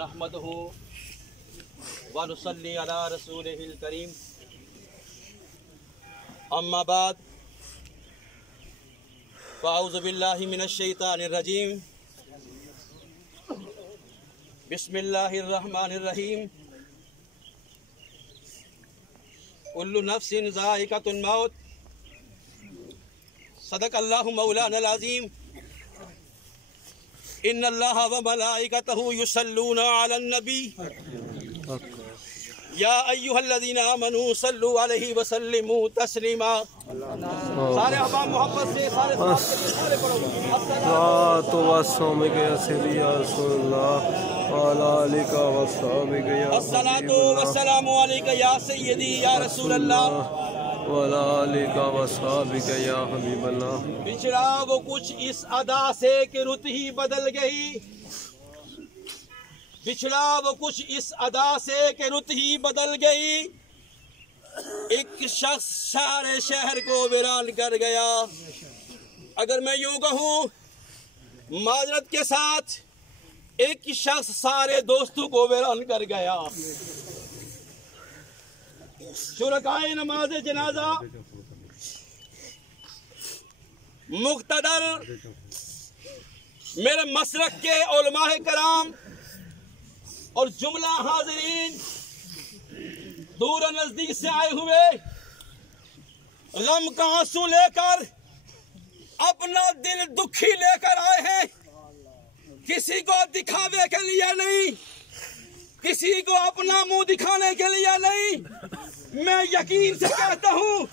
नहमदुहु व नुसल्ली अला रसूलिहिल करीम। अम्मा बाद फ़अऊज़ु बिल्लाहि मिनश शैतानिर रजीम। बिस्मिल्लाहिर रहमानिर रहीम। कुल्लु नफ्सिन ज़ाइक़तुल मौत। सदक़ल्लाहु मौलानल अज़ीम। इन्नल्लाहा व मलाइकतहु युसल्लूना अलन नबी या अय्युहल्लज़ीना आमनू सल्लु अलैहि व सल्लिमू तस्लीमा। सारे अहबाब मोहब्बत से सारे पढ़ो। अस्सलातु वस्सलामु या सय्यदी या रसूलल्लाह व अला आलिका व अस्हाबिका या अस्सलातु वस्सलामु अलैका या सय्यदी या रसूलल्लाह वाला का वसाबिका या हबीबल्लाह। पिछड़ा वो कुछ इस अदा से कि रुत ही बदल गई। पिछड़ा वो कुछ इस अदा से कि रुत ही बदल गई। एक शख्स सारे शहर को वीरान कर गया। अगर मैं यूं कहूं माजरत के साथ, एक शख्स सारे दोस्तों को वीरान कर गया। शुरकाए नमाज जनाजा मुख्तदर मेरे मसरक के उलमाए कराम और जुमला हाजिरीन, दूर और नजदीक से आए हुए, गम का आंसू लेकर अपना दिल दुखी लेकर आए हैं। किसी को दिखावे के लिए नहीं, किसी को अपना मुंह दिखाने के लिए नहीं। मैं यकीन से कहता हूँ,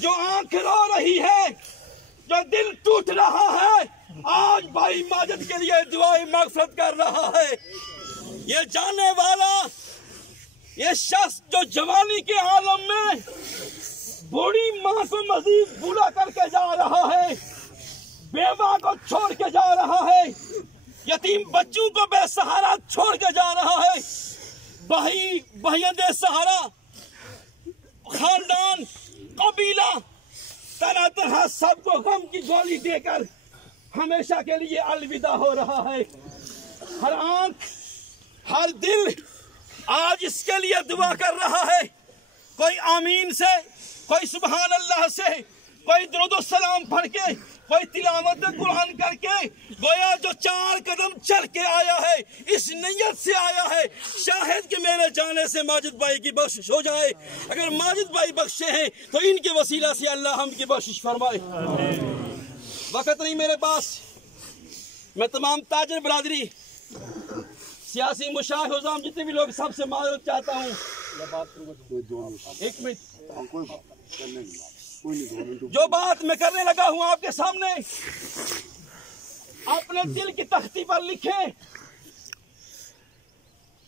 जो आंख रो रही है, जो दिल टूट रहा है, आज भाई माजिद के लिए दुआए मगफरत कर रहा है। ये जाने वाला, ये शख्स जो जवानी के आलम में बूढ़ी माँ को मजीद बुला करके जा रहा है, बेवा को छोड़ के जा रहा है, यतीम बच्चों को बेसहारा छोड़ के जा रहा है, बहियां दे सहारा खानदान कबीला तरह तरह सबको गम की गोली देकर हमेशा के लिए अलविदा हो रहा है। हर आंख हर दिल आज इसके लिए दुआ कर रहा है। कोई आमीन से, कोई सुभान अल्लाह से, कोई दुरूद सलाम पढ़ के, कोई तिलावत कुरान करके, गोया जो 4 कदम चल के आया है, इस नियत से आया है शायद कि मेरे जाने से माजिद भाई की बख्शिश हो जाए। अगर माजिद भाई बख्शे हैं तो इनके वसीला से अल्लाह हमकी बख्शिश फरमाए। वक्त नहीं मेरे पास। मैं तमाम ताजर बरादरी, सियासी मुशाह हुज़ाम, जितने भी लोग, सबसे माजरत चाहता हूँ। एक मिनट, जो बात मैं करने लगा हूं आपके सामने, अपने दिल की तख्ती पर लिखें।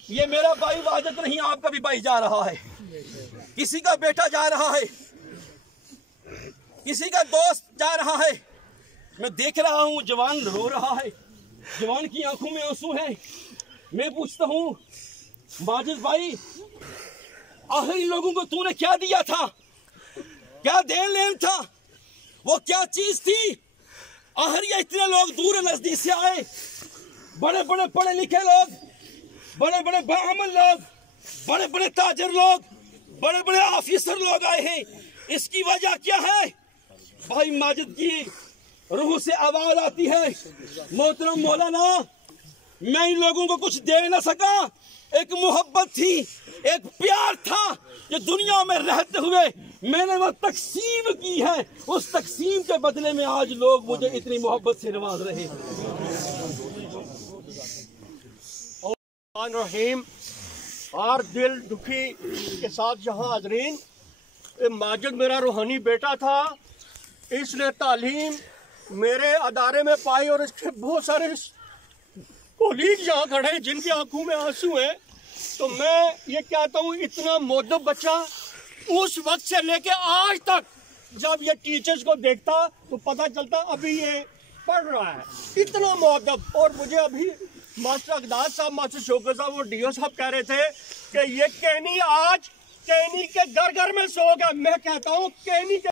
ये मेरा भाई वाजत नहीं, आपका भी भाई जा रहा है, किसी का बेटा जा रहा है, किसी का दोस्त जा रहा है। मैं देख रहा हूं जवान रो रहा है, जवान की आंखों में आंसू है। मैं पूछता हूं माजिद भाई, आखिर इन लोगों को तूने क्या दिया था? क्या देन लेन था? वो क्या चीज थी? आखिर ये इतने लोग दूर नजदीक से आए, बड़े बड़े पढ़े लिखे लोग, बड़े बड़े बाअमल लोग, बड़े बड़े ताजर लोग, बड़े बड़े ऑफिसर लोग आए हैं। इसकी वजह क्या है? भाई माजिद की रूह से आवाज आती है, मोहतरम मौलाना, मैं इन लोगों को कुछ दे न सका। एक मोहब्बत थी, एक प्यार था, जो दुनिया में रहते हुए मैंने वो तकसीम की है। उस तकसीम के बदले में आज लोग मुझे इतनी मोहब्बत से नवाज रहे हैं। रहीम और दिल दुखी के साथ यहाँ हाज़रीन, माजिद मेरा रूहानी बेटा था। इसने तालीम मेरे अदारे में पाई और इसके बहुत सारे कोलीग यहाँ खड़े हैं जिनकी आंखों में आंसू हैं। तो मैं ये कहता हूँ, इतना मुअद्दब बच्चा उस वक्त से लेके आज तक, जब ये टीचर्स को देखता तो पता चलता अभी ये पढ़ रहा है, इतना मुअद्दब। और मुझे अभी मास्टर अकदार साहब, मास्टर शौकत साहब और डीओ साहब कह रहे थे कि ये कहनी आज कहनी के घर घर में सो गया। मैं कहता हूँ कहनी के